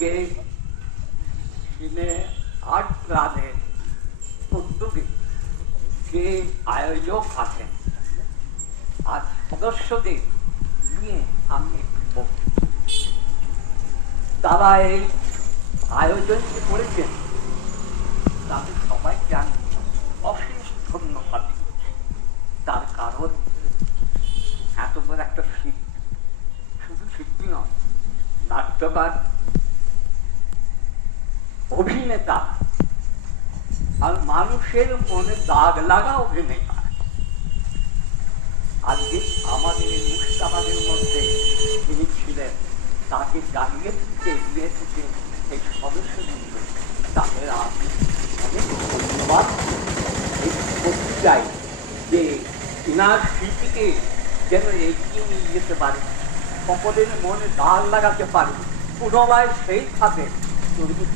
আজকে দিনে 8 রানের উদ্যোগে যে আয়োজক আছেন আর সদস্যদের নিয়ে আমি একটু বলছি। তারা এই আয়োজন করেছেন তাদের সবাইকে আমি অশেষ ধন্যবাদ দিচ্ছি। তার কারণ এত বড় একটা শিল্পী, শুধু শিল্পী নয়, নাট্যকার, অভিনেতা আর মানুষের মনে দাগ লাগা অভিনেতা। আজকে আমাদের এই মুর্শিদাবাদের মধ্যে যিনি ছিলেন তাকে জানিয়ে দিতে এগিয়ে থেকে এই সদস্যবৃন্দ, তাদের আমি অনেক ধন্যবাদ করতে চাই যে ইনার শিল্পীকে যেন এগিয়ে নিয়ে যেতে পারে, সকলের মনে দাগ লাগাতে পারে, পুনরায় সেই খাতে তৈরি